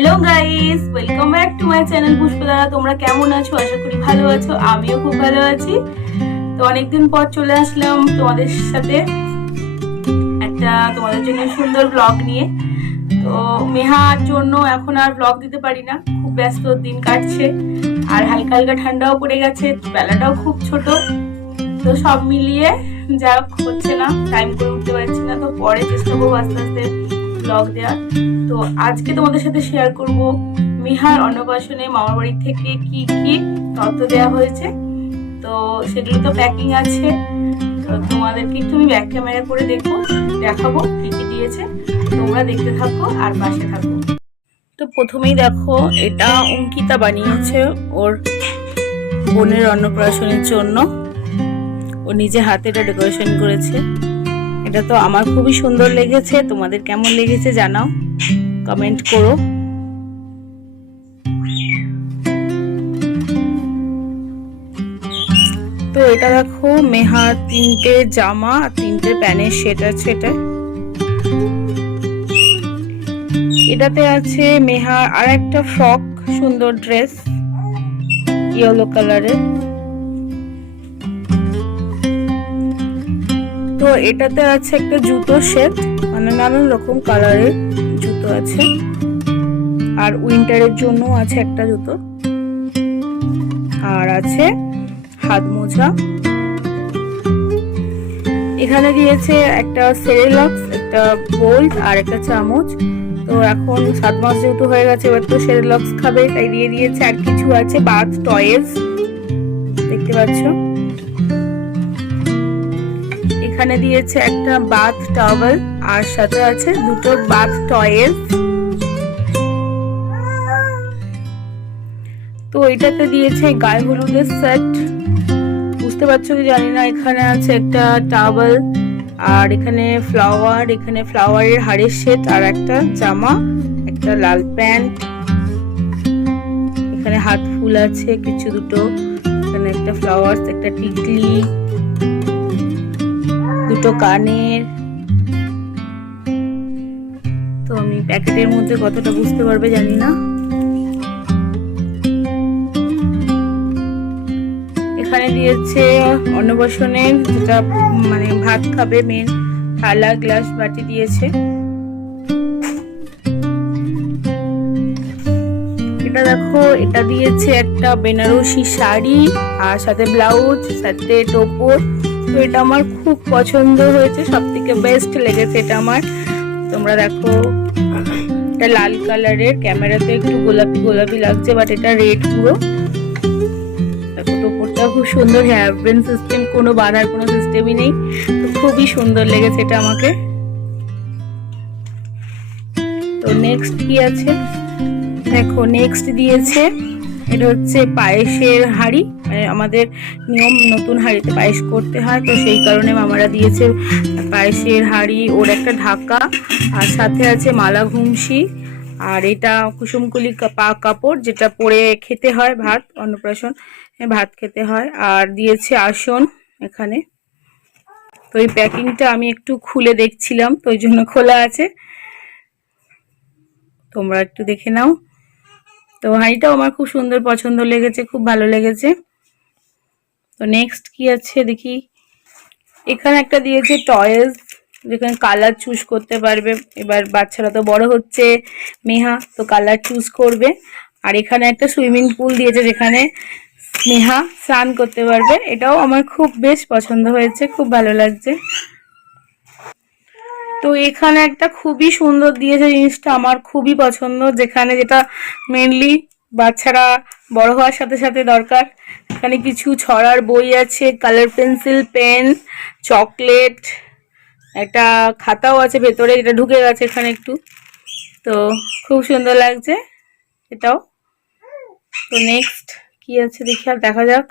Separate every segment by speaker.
Speaker 1: Guys welcome back to my channel পুষ্পদারা তোমরা কেমন আছো? আশা করি ভালো আছো। আমিও খুব ভালো আছি। তো অনেকদিন পর চলে আসলাম তোমাদের সাথে একটা তোমাদের জন্য সুন্দর ব্লগ নিয়ে। তো মেহার জন্য এখন আর ব্লগ দিতে পারি না। খুব ব্যস্ত দিন কাটছে। আর হালকা হালকা ঠান্ডাও পড়ে গেছে। বেলাটাও খুব ছোট। তো সব মিলিয়ে যা হচ্ছে না। টাইম করে উঠতে পারছি না। তো পরে চেষ্টা করব আস্তে আস্তে ব্লগ দেওয়ার। তো আজকে তোমাদের সাথে শেয়ার করব মিহার অন্নপ্রাশনে মামার বাড়ি থেকে কি কি তথ্য দেওয়া হয়েছে। তো সেগুলো তো প্যাকিং আছে। তো তোমাদেরকে একটু আমি ব্যাক ক্যামেরা করে দেখব, দেখাবো কি কি দিয়েছে। তোমরা দেখতে থাকো আর পাশে থাকো। তো প্রথমেই দেখো, এটা অঙ্কিতা বানিয়েছে ওর বোনের অন্নপ্রাশনের জন্য। ও নিজে হাতে এটা ডেকোরেশন করেছে। এটা তো আমার খুবই সুন্দর লেগেছে। তোমাদের কেমন লেগেছে জানাও। কমেন্ট করো। তো এটা দেখো মেহার তিনটে জামা আর তিনটে প্যানের সেট আছে এটা। এটাতে আছে মেহার আর একটা ফ্রক, সুন্দর ড্রেস, ইয়েলো কালারের। তো এটাতে আছে একটা জুতো সেট মানে নানান রকম কালারের জুতো আছে। আর উইন্টারের জন্য আছে একটা জুতো। আর আছে হাত মোজা। এখানে দিয়েছে একটা সেরেলক্স, একটা বোল্ট আর একটা চামচ। তো এখন সাত মাস যেহেতু হয়ে গেছে, এবার তো সেরেলক্স খাবে, তাই দিয়ে দিয়েছে আর কিছু আছে বাথ টয়েস দেখতে পাচ্ছ? এখানে দিয়েছে একটা বাথ টাওয়েল আর সাথে আছে দুটো বাথ টয়েস তো এটাতে দিয়েছে গায়ে হলুদের সেট বুঝতে পারছ কি জানি না, এখানে আছে একটা টাওয়েল আর এখানে ফ্লাওয়ার এখানে ফ্লাওয়ারের হাড়ের সেট আর একটা জামা, একটা লাল প্যান্ট এখানে হাত ফুল আছে, কিছু দুটো, এখানে একটা ফ্লাওয়ার্স একটা টিকলি। দুটো কানের। তো আমি প্যাকেটের মধ্যে কতটা বুঝতে পারবে জানি না। এখানে দিয়েছে অন্নপ্রাশনের যেটা মানে ভাত খাবে মেন থালা গ্লাস বাটি দিয়েছে। এটা দেখো, এটা দিয়েছে একটা বেনারসি শাড়ি, আর সাথে ব্লাউজ, সাথে টোপর। তো এটা আমার খুব পছন্দ হয়েছে সব থেকে বেস্ট লেগেছে এটা আমার। তোমরা দেখো, এটা লাল কালারের, ক্যামেরাতে একটু গোলাপি গোলাপি লাগছে বাট এটা রেড পুরো। টোপরটা খুব সুন্দর হেয়ার ব্রেন সিস্টেম কোনো বাঁধার কোনো সিস্টেমই নেই। খুবই সুন্দর লেগেছে এটা আমাকে। তো নেক্সট কি আছে? দেখো নেক্সট দিয়েছে, এটা হচ্ছে পায়েসের হাঁড়ি। মানে আমাদের নিয়ম নতুন হাঁড়িতে পায়েস করতে হয়, তো সেই কারণে মামারা দিয়েছে পায়েসের হাঁড়ি, ওর একটা ঢাকা, আর সাথে আছে মালা ঘুমসি, আর এটা কুসুমকুলি পা কাপড় যেটা পরে খেতে হয় ভাত, অন্নপ্রাশন ভাত খেতে হয়, আর দিয়েছে আসন এখানে। তো এই প্যাকিংটা আমি একটু খুলে দেখছিলাম, তো ওই জন্য খোলা আছে। তোমরা একটু দেখে নাও। তো হাঁড়িটাও আমার খুব সুন্দর পছন্দ লেগেছে, খুব ভালো লেগেছে। তো নেক্সট কি আছে দেখি। এখানে একটা দিয়েছে টয়েস যেখানে কালার চুজ করতে পারবে। এবার বাচ্চারা তো বড় হচ্ছে, মেহা, তো কালার চুজ করবে। আর এখানে একটা সুইমিং পুল দিয়েছে, যেখানে স্নেহা স্নান করতে পারবে। এটাও আমার খুব বেশ পছন্দ হয়েছে, খুব ভালো লাগছে। তো এখানে একটা খুবই সুন্দর দিয়েছে জিনিসটা, আমার খুবই পছন্দ, যেখানে যেটা মেনলি বাচ্চারা বড় হওয়ার সাথে সাথে দরকার। এখানে কিছু ছড়ার বই আছে কালার পেন্সিল পেন চকলেট একটা খাতাও আছে ভেতরে, এটা ঢুকে গেছে এখানে একটু। তো খুব সুন্দর লাগছে এটাও। তো নেক্সট কি আছে দেখি আর দেখা যাক।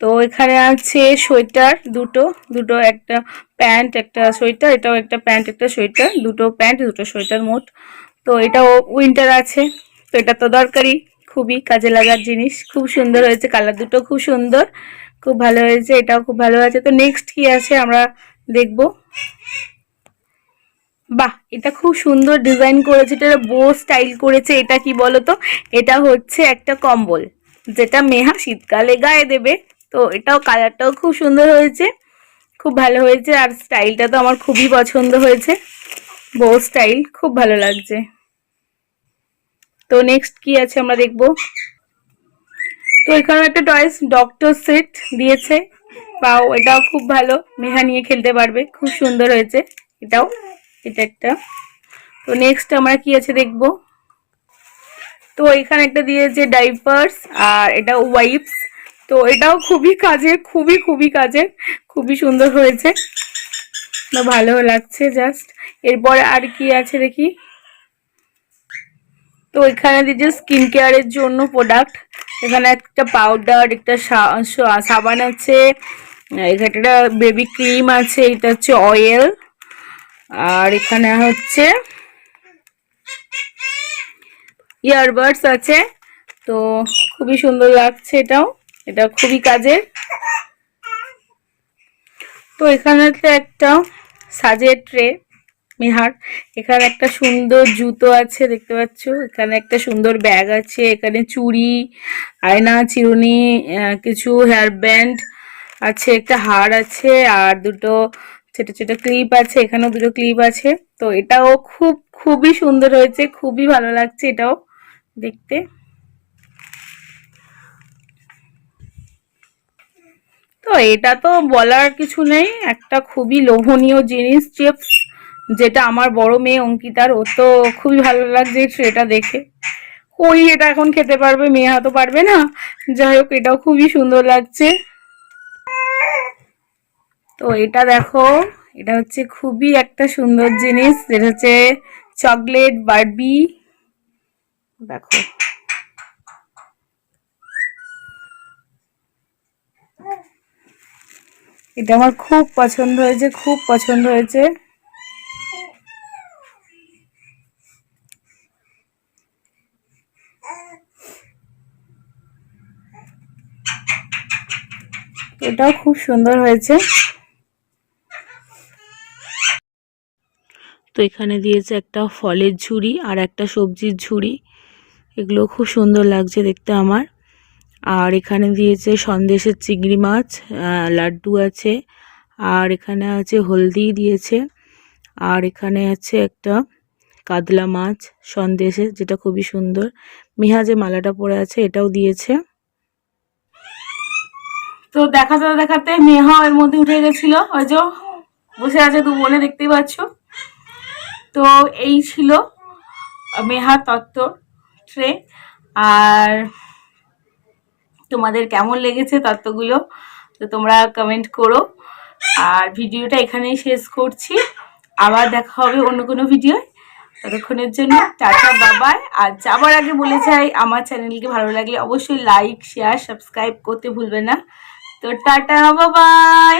Speaker 1: তো এখানে আছে সোয়েটার দুটো দুটো একটা প্যান্ট, একটা সোয়েটার, এটাও একটা প্যান্ট, একটা সোয়েটার, দুটো প্যান্ট, দুটো সোয়েটার মোট। তো এটাও উইন্টার আছে, তো এটা তো দরকারি খুবই কাজে লাগার জিনিস। খুব সুন্দর হয়েছে, কালার দুটো খুব সুন্দর। খুব ভালো হয়েছে, এটাও খুব ভালো আছে। তো নেক্সট কি আছে আমরা দেখব। বাহ, এটা খুব সুন্দর ডিজাইন করেছে, এটা বো স্টাইল করেছে, এটা কি বলতো? এটা হচ্ছে একটা কম্বল, যেটা মেহা শীতকালে গায়ে দেবে। তো এটাও কালারটাও খুব সুন্দর হয়েছে, খুব ভালো হয়েছে। আর স্টাইলটা তো আমার খুবই পছন্দ হয়েছে। বো স্টাইল খুব ভালো লাগছে। তো নেক্সট কি আছে আমরা দেখব? তো এখানে একটা টয়েস ডক্টর সেট দিয়েছে। পাও এটাও খুব ভালো। মেহা নিয়ে খেলতে পারবে। খুব সুন্দর হয়েছে। এটাও, এটা একটা। তো নেক্সট আমরা কি আছে দেখব? তো এখানে একটা দিয়েছে ডাইপার্স আর এটা ওয়াইপস তো এটাও খুবই কাজের, খুবই খুবই কাজের। খুবই সুন্দর হয়েছে। ভালো লাগছে জাস্ট এরপরে আর কি আছে দেখি? তো এখানে দিয়েছে স্কিন কেয়ারের জন্য প্রোডাক্ট এখানে একটা পাউডার একটা সাবান আছে, এখানে একটা বেবি ক্রিম আছে, এটা হচ্ছে অয়েল আর এখানে হচ্ছে ইয়ারবাডস আছে, তো খুবই সুন্দর লাগছে এটাও, এটা খুবই কাজের। তো এখানে একটা সাজের ট্রে মেহার, এখানে একটা সুন্দর জুতো আছে, দেখতে পাচ্ছ? এখানে একটা সুন্দর ব্যাগ আছে, এখানে চুড়ি, আয়না, চিরুনি কিছু হেয়ার ব্যান্ড আছে, একটা হার আছে, আর দুটো ছোট ছোট ক্লিপ আছে, এখানেও দুটো ক্লিপ আছে। তো এটাও খুব, খুবই সুন্দর হয়েছে, খুবই ভালো লাগছে এটাও দেখতে। তো এটা তো বলার কিছু নেই, একটা খুবই লোভনীয় জিনিস চিপস যেটা আমার বড় মেয়ে অঙ্কিতার ও তো খুবই ভালো লাগছে সেটা দেখে। ওই এটা এখন খেতে পারবে, মেয়ে তো পারবে না। যাই হোক, এটাও খুবই সুন্দর লাগছে। তো এটা দেখো, এটা হচ্ছে খুবই একটা সুন্দর জিনিস। যেটা হচ্ছে চকলেট বারবি। দেখো। এটা আমার খুব পছন্দ হয়েছে, খুব পছন্দ হয়েছে। এটাও খুব সুন্দর হয়েছে। তো এখানে দিয়েছে একটা ফলের ঝুড়ি আর একটা সবজির ঝুড়ি। এগুলো খুব সুন্দর লাগছে দেখতে আমার। আর এখানে দিয়েছে সন্দেশের চিংড়ি মাছ লাড্ডু আছে। আর এখানে আছে হলদি দিয়েছে। আর এখানে আছে একটা কাতলা মাছ সন্দেশের যেটা খুবই সুন্দর। মিহা যে মালাটা পরে আছে, এটাও দিয়েছে। তো দেখাতে দেখাতে মেহা এর মধ্যে উঠে গেছিল। ওই যে বসে আছে দু বোনে দেখতেই পাচ্ছ। তো এই ছিল মেহা তত্ত্ব ট্রে। আর তোমাদের কেমন লেগেছে তত্ত্বগুলো, তো তোমরা কমেন্ট করো। আর ভিডিওটা এখানেই শেষ করছি। আবার দেখা হবে অন্য কোনো ভিডিও ততক্ষণের জন্য টাটা, বাবাই। আর যাবার আগে বলে চাই আমার চ্যানেলকে ভালো লাগলে অবশ্যই লাইক শেয়ার সাবস্ক্রাইব করতে ভুলবে না। তো টাটা বাবাই